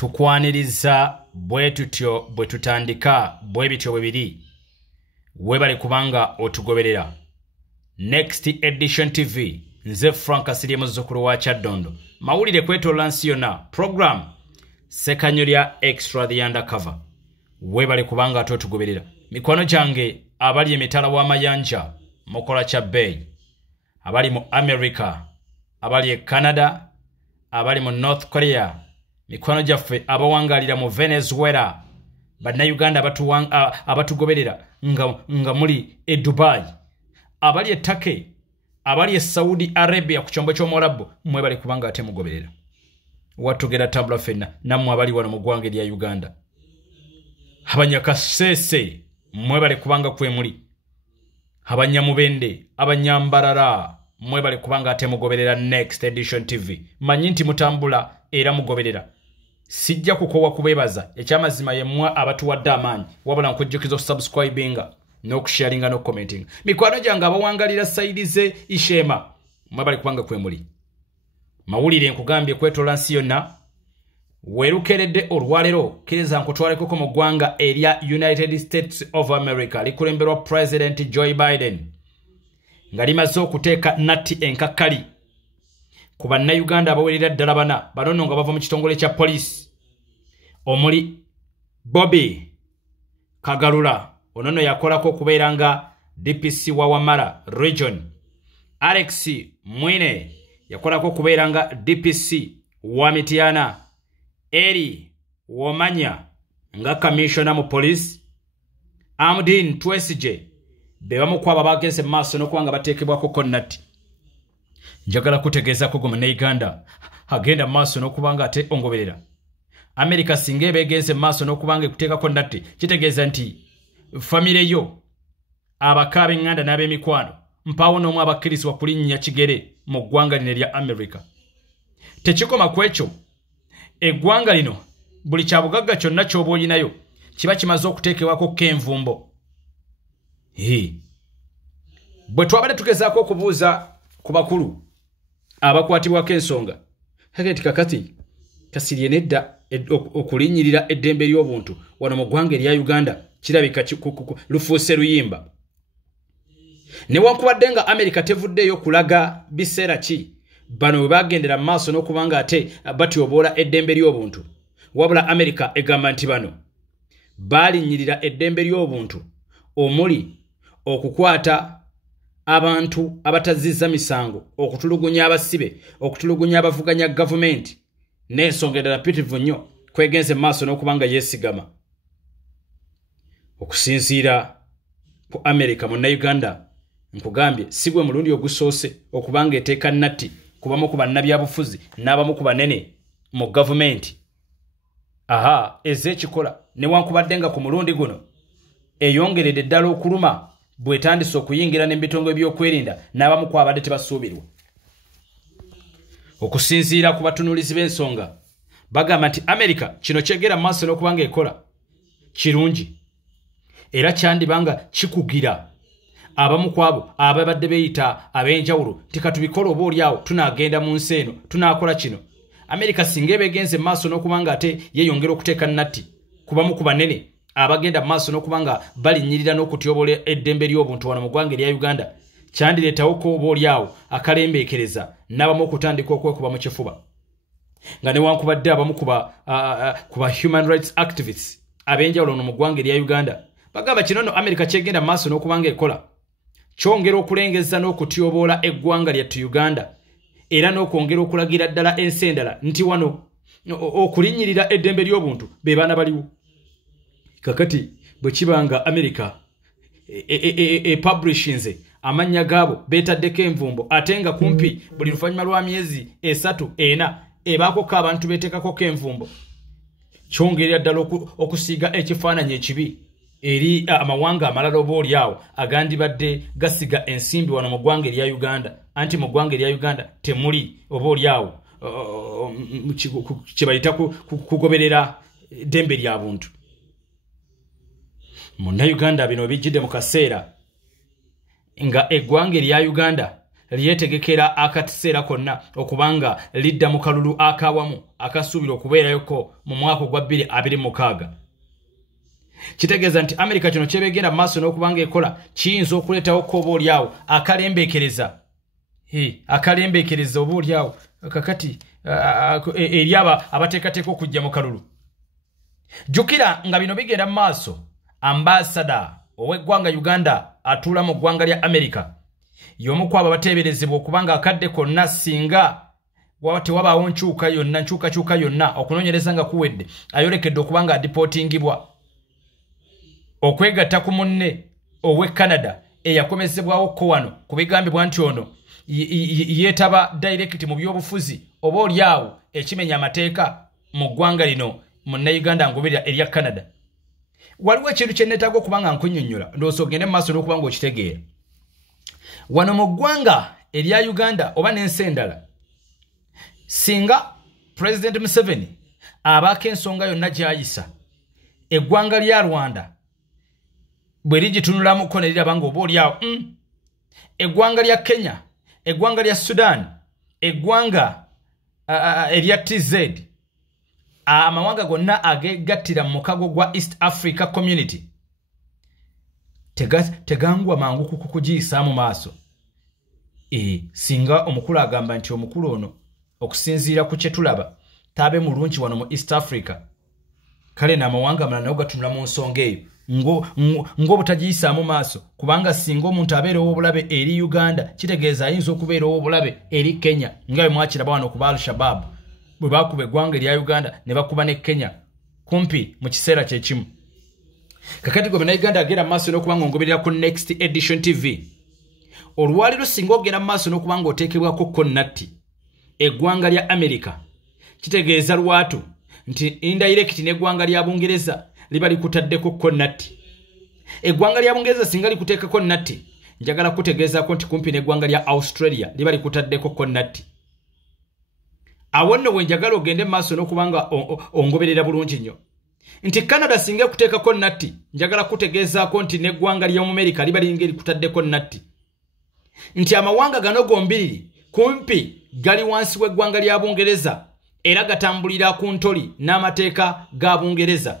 tukwaniriza bwe tutyo bwe tutandika bwe bityo bwe biri webale kubanga otugoberera. Next Edition TV nze Frank Asiri muzzukulu wa Kyaddondo mawulire kwetola nsi yonna program Sekanyolya Extra the Undercover webale kubanga otugoberera. Mikwano gyange abali emitala w'amayanja mukola kya Bay, abali mu America, abali e Canada, abali mu North Korea, mikwano gyaffe abawangalira mu Venezuela, bannayuganda abatugoberera nga muli e Dubai, abali e Turkey, abali e Saudi Arabia ku kyombo ky'Omwarabu, mmwe bali kubanga ate mugoberera. Watugera tabula fenna nammwe abali wano mu ggwanga lya Uganda. Abanyakasese mmwe bali kubanga kwe muli. Abanyamubende, abanyambarara mmwe bali kubanga ate mugoberera Next Edition TV. Manyi nti mutambula era mugoberera. Sijja kukowa kubebaza ekyamazima ye mmwe abatuwadde amaanyi wabula nkujjukiza subscribinga n'okusharinga n'okucommentinga. Mikwano gyange abawangalira sayidi ze Ishema mmwe bali kubanga kwe muli. Mawulire nkugambye kwetola nsi yonna werukeredde olwalero kiriza nkutwaleko mu ggwanga erya United States of America likulemberwa President Joe Biden nga limaze okuteeka natti enkakkali ku bannayuganda abawerera ddala bano nga bava mu kitongole kya poliisi omuli Bobby Kagalula onono yakolako okubeera nga DPC wa Wamala Region, Alex Mwine yakolako okubeera nga DPC wa Mityana, Eri Womanya nga Commissioner mu police, Amdin Twesije bebamu kwaba bageze maaso n'okubanga bateekebwako konnatti. Njagala kutegeeza ko goma ne Uganda agenda maaso n'okubanga ate ongoberera. America singa ebegeze maaso n'okubanga ekuteekako nnatti kitegeeza nti famire yo abakaabe nganda n'ab'emikwano mpaawo n'omu abakkirizibwa kulinnya kigere mu ggwanga lino erya America. Tekikoma ku ekyo, eggwanga lino buli kyabugagga kyonna ky'oba olinayo kiba kimaze okuteekebwako kenvumbo. Bwe twabadde tugezaako okubuuza ku bakulu abakwatibwako ensonga hagati kakati kasirye nedda okulinnyirira eddembe ly'obuntu wano mu ggwanga erya Uganda kirabika lufuuse luyimba. Newankubadde nga America tevuddeyo kulaga biseera ki bano we bagendera mu maaso n'okubanga ate batyoboola eddembe ly'obuntu, wabula America egamba nti bano balinnyirira eddembe ly'obuntu omuli okukwata abantu abatazizza misango, okutulugunya abasibe, okutulugunya abavuganya gavumenti n'ensonga endala mpitirivu nnyo kwegenze mu maaso n'okubanga yeesigama. Okusinziira ku America mu Uganda nkugambye si gwe mulundi ogusoose okubanga eteeka nnatti kubamu ku bannabyabufuzi n'abamu ku banene mu gavumenti. Ez'ekikola newankubadde nga ku mulundi guno eyongeredde ddala okuluma bwetandise okuyingira n'ebitongole by'okwerinda n'abamu ku abadde tebasuubirwa. Okusinziira ku batunuulizi b'ensonga bagamba nti America kino kyegera mu maaso n'okubanga ekola kirungi era kyandibanga kikugira abamu ku abo ababadde beeyita ab'enjawulo nti katubikola oba oliawo tunaagenda mu nsi eno tunaakola kino. America singa ebegenze mu maaso n'okubanga ate yeeyongera okuteeka nnatti kubamu ku banene abagenda mu maaso n'okubanga balinnyirira n'okutyobola eddembe ly'obuntu wano mu ggwanga erya Uganda, kyandireetawo ko oba oliawo akalembeekereza n'abamu okutandika okwekuba mu kifuba. Nga newankubadde abamu ku ba human rights activists ab'enjawulo no mu ggwanga erya Uganda bagamba kino nno America kyegenda mu maaso n'okubanga ekola kyongera okulengeza n'okutyoboola eggwanga lyattu Uganda era n'okwongera okulagira ddala ensi endala nti wano okulinnyirira eddembe ly'obuntu be baana baliwo. Kakati bwe kibanga America publishinze amannya gaabo beetaddeko envumbo ate nga kumpi buli luvannyuma lwa myezi 3-4 ebaakoko abantu beeteekako envumbo, kyongerera ddala okusiiga ekifaananyi ekibi eri amawanga amalala oba oliawo agandibadde gasiga ensimbi wano mu ggwanga erya Uganda, anti mu ggwanga erya Uganda temuli oba oliawo kye bayita kugoberera ddembe lya buntu. Munnayuganda bino bijjidde mu kaseera nga eggwanga erya Uganda liyetegekera akaseera konna okubanga lidda mu kalulu akawamu akasuubira okubeerayoko mu mwaka gwa 2026. Kitegeeza nti America kino kyebegenda maaso n'okubanga ekola kiyinza okuleetawo ko oboolyawo akalembeekereza oboolyawo kakati eri abateekateeka okujja mu kalulu. Jjukira nga bino bigenda mu maaso, ambasada ow'eggwanga Uganda atuula mu ggwanga lya America y'omu ku abo abateeberezebwa okubanga akadde konna singa tewabaawo nkyukakyuka yonna okunoonyereza nga kuwedde ayolekedde okubanga adipootingibwa okwegatta ku munne ow'e Canada eyakomezebwawo ko wano ku bigambibwa nti ono yeetaba direct mu byobufuzi oba olyawo ekimenya amateeka mu ggwanga lino munnayuganda ngoberera erya Canada. Waliwo ekintu kye neetaaga okubanga nkunnyonnyola ndowooza ogende mu maaso n'okubanga okitegeera. Wano mu ggwanga erya Uganda oba n'ensi endala, singa President Museveni abaako ensonga yonna gy'ayisa, eggwanga lya Rwanda bwe ligitunulamuko ne liraba nga oba olyawo eggwanga lya Kenya, eggwanga lya Sudan, eggwanga erya TZ, amawanga gonna agegattira mu mukago gwa East Africa Community tegangwa mangu kukugiyisa mu maaso. Singa omukulu agamba nti omukulu ono okusinziira ku kye tulaba taabe mulungi wano mu East Africa, kale n'amawanga amalala nayo gatunula mu nsonga eyo ng'obutagiyisa mu maaso, kubanga singa omuntu abeera ow'obulabe eri Uganda kitegeeza ayinza okubeera ow'obulabe eri Kenya nga bwe mwakiraba wano ku ba Al-Shabaab bwe baakuba eggwanga erya Uganda ne bakuba ne Kenya kumpi mu kiseera kye kimu. Kakati gwe bannayuganda agenda mu maaso n'okubanga ongoberera ku Next Edition TV. Olwaliro singa ogenda mu maaso n'okubanga oteekebwako konnatti eggwanga lya America, kitegeeza lwatu nti indirect n'eggwanga lya Bungereza liba likutaddeko konnatti. Eggwanga lya Bungereza singa likuteekako konnatti, njagala kutegeezaako nti kumpi n'eggwanga lya Australia liba likutaddeko konnatti. Awo nno bwe njagala ogende mu maaso n'okubanga ongoberera bulungi nnyo nti Canada singa ekuteekako nnatti, njagala kutegeezaako nti n'eggwanga ly'omu America liba linga likutaddeko nnatti. Nti amawanga gano gombiriri kumpi gali wansi w'eggwanga lya Bungereza era gatambulira ku ntoli n'amateeka ga Bungereza.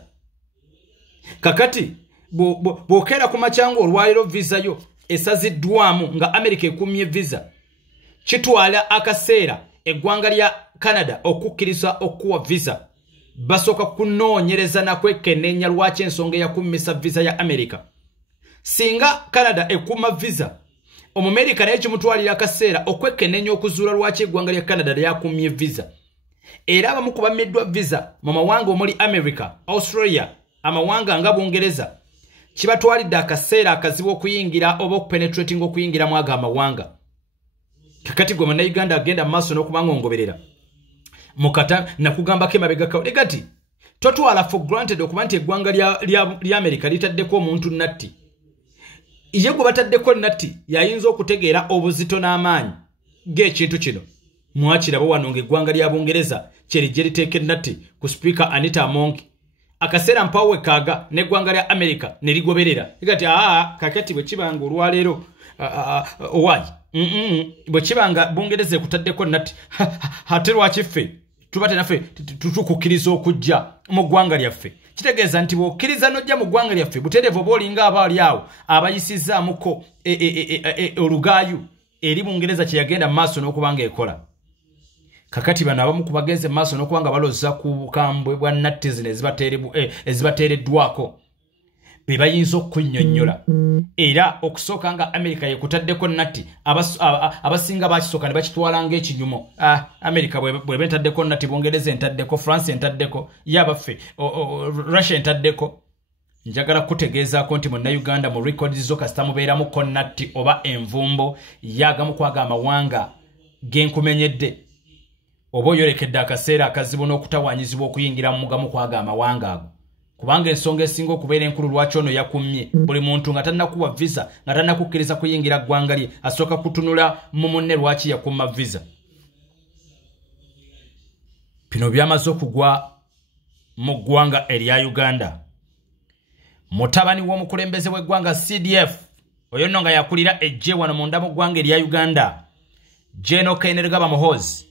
Kakati bw'okeera ku makyanga olwaliro visa yo esaziddwamu nga America ekumye visa, kitwala akaseera eggwanga lya Canada okukkiriza okuwa visa. Basooka kunoonyereza nakwekenneenya lwaki ensonga eyakummisa visa ya America. Singa Canada ekuma visa, Omumerika naye kimutwalira akaseera okwekenneenya okuzuula lwaki eggwanga lya Canada lyakumye visa. Era abamu ku bammiddwa visa mu mawanga omuli America, Australia, amawanga nga Bungereza, kibatwalidde akaseera akazibu okuyingira oba okupenetrating okuyingira mu ago amawanga. Kakati gwe munnayuganda agenda mu maaso n'okubanga ongoberera mukata nakugambako emabegako legati totwala for granted okuba nti eggwanga lya America litaddeko omuntu natti. Ye gwe bataddeko natti yayinza okutegeera obuzito n'amaanyi g'ekintu kino. Mwakiraba wano ng'eggwanga lya Bungereza kyerijje liteeke natti ku Speaker Anita Among. Akaseera mpawe kaaga n'eggwanga lya America ne ligoberera. Legati kakati bwe kibanga olwaleero owaji bwe kibanga Bungereza ekutaddeko natti ate lwakiffe tubate naffe tukukkiriza okujja mu ggwanga lyaffe. Kitegeeza nti bw'okkiriza n'ojja mu ggwanga lyaffe butereevu oba olinga abaali awo abayisizaamuko olugaayu eri Bungereza kye yagenda mu maaso n'okubanga ekola. Kakati bano abamu ku bagenze mu maaso n'okubanga balozza ku bukambwe bwa natti zino ezibateereddwako be bayinza okunnyonnyola. Era okusooka nga America yekutaddeko natti abasinga bakisooka ne bakitwala ng'ekinyumo. America bw'eba entaddeko natti, Bungereza entaddeko, France entaddeko, yabaffe Russia entaddeko. Njagala kutegeezaako nti munnayuganda mu records zo kasita mubeeramuko natti oba envumbo yagamu kwaga amawanga genkumenyedde oba oyolekedde akaseera akazibu n'okutawaanyizibwa okuyingira mu mugamu kwaga amawanga ago. Kubanga ensonga esinga okubeera enkulu lwaki ono yakummye buli muntu nga tannakuwa visa nga tannakukkiriza kuyingira ggwanga lye asooka kutunula mu munne lwaki yakumma visa. Bino byamaze okugwa mu ggwanga erya Uganda. Mutabani w'omukulembeze w'eggwanga CDF oyo nno nga yakulira ejje wano munda mu ggwanga erya Uganda General Kainerugaba Muhoozi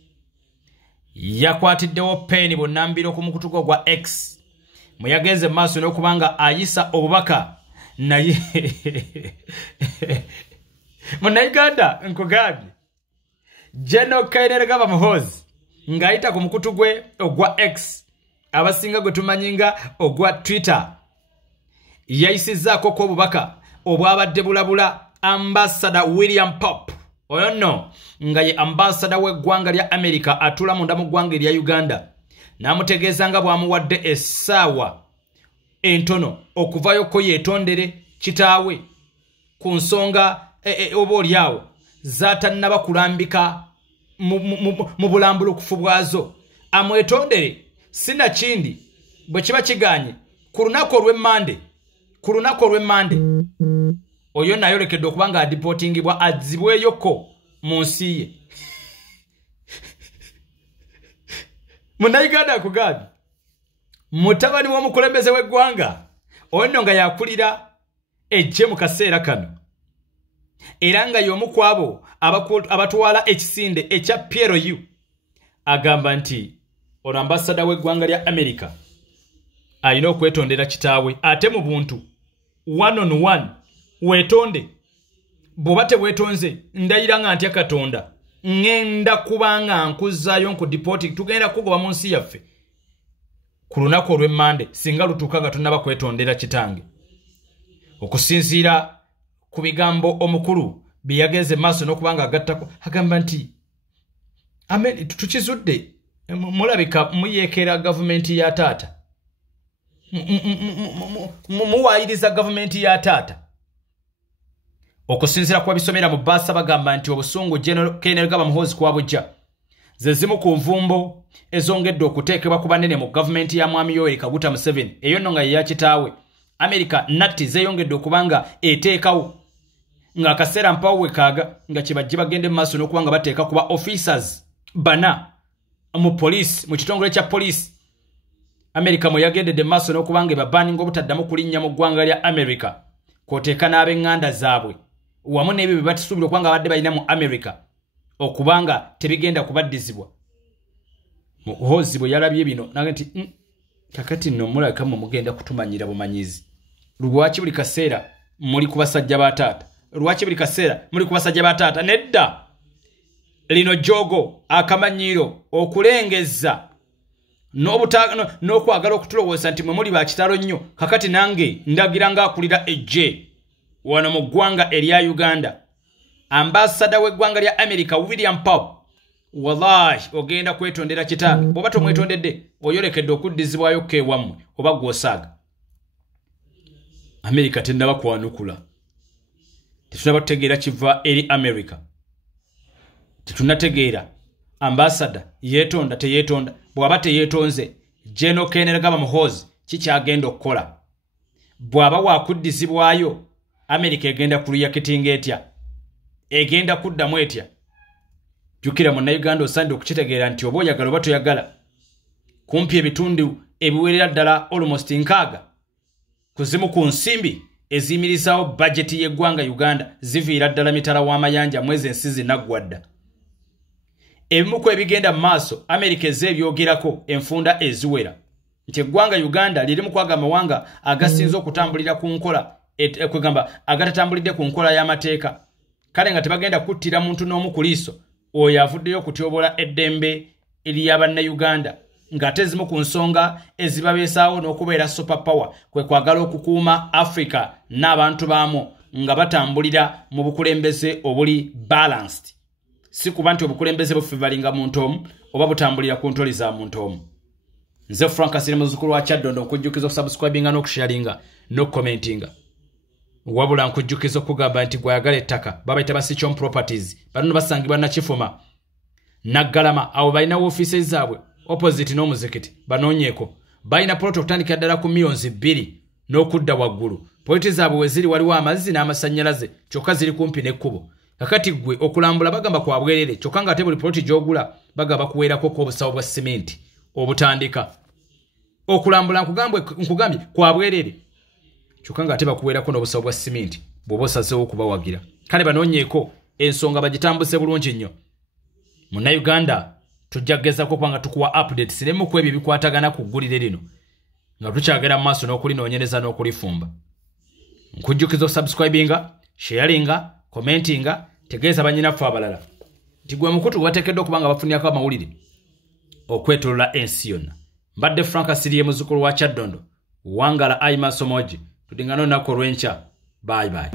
yakwatiddewo Penny Bonambiro ku mukutu gwa X muyageze maaso n'okubanga ayisa obubaka naye Munnayuganda nkugambye General Kainerugaba Muhoozi ng'ayita ku mukutu gwe ogwa X abasinga gwe tumanyinga ogwa Twitter yayisizzaako ko obubaka obwabadde bulabula Ambassador William Pop oyo nno nga ye ambassador w'eggwanga lya America atula munda mu ggwanga lya Uganda n'amutegeeza nga bw'amuwadde essaawa entono okuvayo ko yeetondere kitaawe ku nsonga oba olyawo zaatannaba kulambika mu bulambulukufu bwazo amwetondere sinakindi bwe kiba kiganye ku lunaku olw'Emmande oyo nayolekedde okuba nga adipotingibwa adzibweyoko mu nsi ye Munnayuganda akugambye mutabani w'omukulembeze w'eggwanga ono nga yakulira ejje mu kaseera kano era nga y'omu ku abo abatwala ekisinde ekya PLU agamba nti ono ambasada w'eggwanga lya America alina okwetondera kitaawe ate mu buntu 1 on 1 weetonde bw'oba tebwetonze ndayira nga ntya Katonda ngenda kubanga nkuzaayo nkudipoti tugenda kugoba mu nsi yaffe ku lunaku olw'Emmande singa lutuuka nga tunnaba kwetondera kitange okusinziira ku bigambo omukulu byeyageze maaso n'okubanga agattako agamba nti tukizudde mulabika muyeekera gavumenti ya taata muwaayiriza gavumenti ya taata okusinziira ku bisomera mu bbaasa bagamba nti obusungu General Kainerugaba Muhoozi kwabujja ze zimu ku nvumbo ezongedde okuteekebwa ku banene mu gavumenti ya Mwami Yoweri Kaguta Museveni eyo nno nga ye ya kitaawe America natti zeeyongedde okubanga eteekawo ng'akaseera mpawo wekaaga nga kye bajje bagende mu maaso n'okubanga bateeka kuba officers bana mu poliisi mu kitongole kya poliisi America mwe yagendedde mu maaso n'okubanga ebabaninga obutaddamu kulinnya mu ggwanga lya America kwoteeka n'ab'eŋŋanda zaabwe wamu n'ebyo bye batisuubira okubanga badde balina mu America okubanga tebigenda kubaddizibwa Muhoozi bwe yalabye bino naga nti kakati nno mulabika mmwe mugenda kutumanyira bumanyizi lwaki buli kaseera muli ku basajja ba taata lwaki buli kaseera muli ku basajja ba taata nedda lino jogo akamanyiiro okulengeza n'okwagala okutulowooza nti mwe muli ba kitalo nnyo kakati nange ndagira ng'akulira ejje wano mu ggwanga erya Uganda ambasada w'eggwanga lya America William Pop wallahi ogenda kwetondera kitange bw'oba tomwetondedde oyolekedde okuddizibwayo kewammwe oba gw'osaaga America tennaba kwanukula tetunaba tutegeera kiva eri America tetunnategeera ambasada yeetonda teyeetonda bw'aba teyeetonze General Kainerugaba Muhoozi kikyagenda okukola bw'aba waakuddizibwayo America egenda kuluyakitinga etya egenda kuddamu etya jukira Munnayuganda osande okukitegeera nti oba oyagala oba toyagala kumpi ebitundu ebiwerera ddala almost 6 kuzimu ku nsimbi eziyimirizaawo bajeti y'eggwanga Uganda ziviira ddala mitala w'amayanja mwezi ensi zinaggwadda ebimu ku ebigenda mu maaso America ez'ebyogerako enfunda eziwera nti eggwanga Uganda liri mu kwaga amawanga agasinza okutambulira ku nkola kwegamba agatatambulidde ku nkola y'amateeka kale nga tebagenda kuttira muntu n'omu ku liiso oyo avuddeyo okutyobola eddembe ery'Abannayuganda ng'ate ezimu ku nsonga ezibabeesaawo n'okubeera superpower kwe kwagala okukuuma Africa n'abantu baamu nga batambulira mu bukulembeze obuli balanced si kuba nti obukulembeze buffe balinga muntu omu oba butambulira ku ntoli za muntu omu nze Frank Kasirye muzzukulu wa Kyaddondo nkujjukiza okusubscribinga n'okusharinga n'okukomentinga wabula nkujjukiza okugamba nti gwayagala ettaka babayita Basichon Properties bano basangibwa Nakifuma Naggalama awo balina ofiisi zaabwe opposite n'omuzikiti banoonyeeko balina plot okutandikira ddala ku millions 2 n'okudda waggulu politi zaabwe weziri waliwo amazzi n'amasannyalaze kyokka ziri kumpi n'ekkubo kakati gwe okulambula bagamba kwa bwerere kyokka ng'ate buli politi gy'ogula bagamba kuweerako k'obusawo bwa simenti obutandika okulambula nkugambye kwa bwerere kyokka ng'ate bakuweerako n'obusawo bwa simenti bw'oba osazeewo okubawagira kale banoonyeeko ensonga bagitambuze bulungi nnyo Muna Uganda tujja kugezako kubanga tukuwa updates ne mu kwebyo bikwatagana ku ggulire lino nga tukyagera mu maaso n'okulinoonyereza n'okulifumba. Nkujjukiza subscribinga, sharinga, commentinga, tegeeza bannyinaffe abalala nti gwe mukutu gwateekeddwa okubanga bafunirako amawulire okwetolola ensi yonna. Mbadde Frank Asiriye muzzukulu wa Kyaddondo, Wangala Aimasomoji. Tudingana olunaku olw'enkya. Bye bye.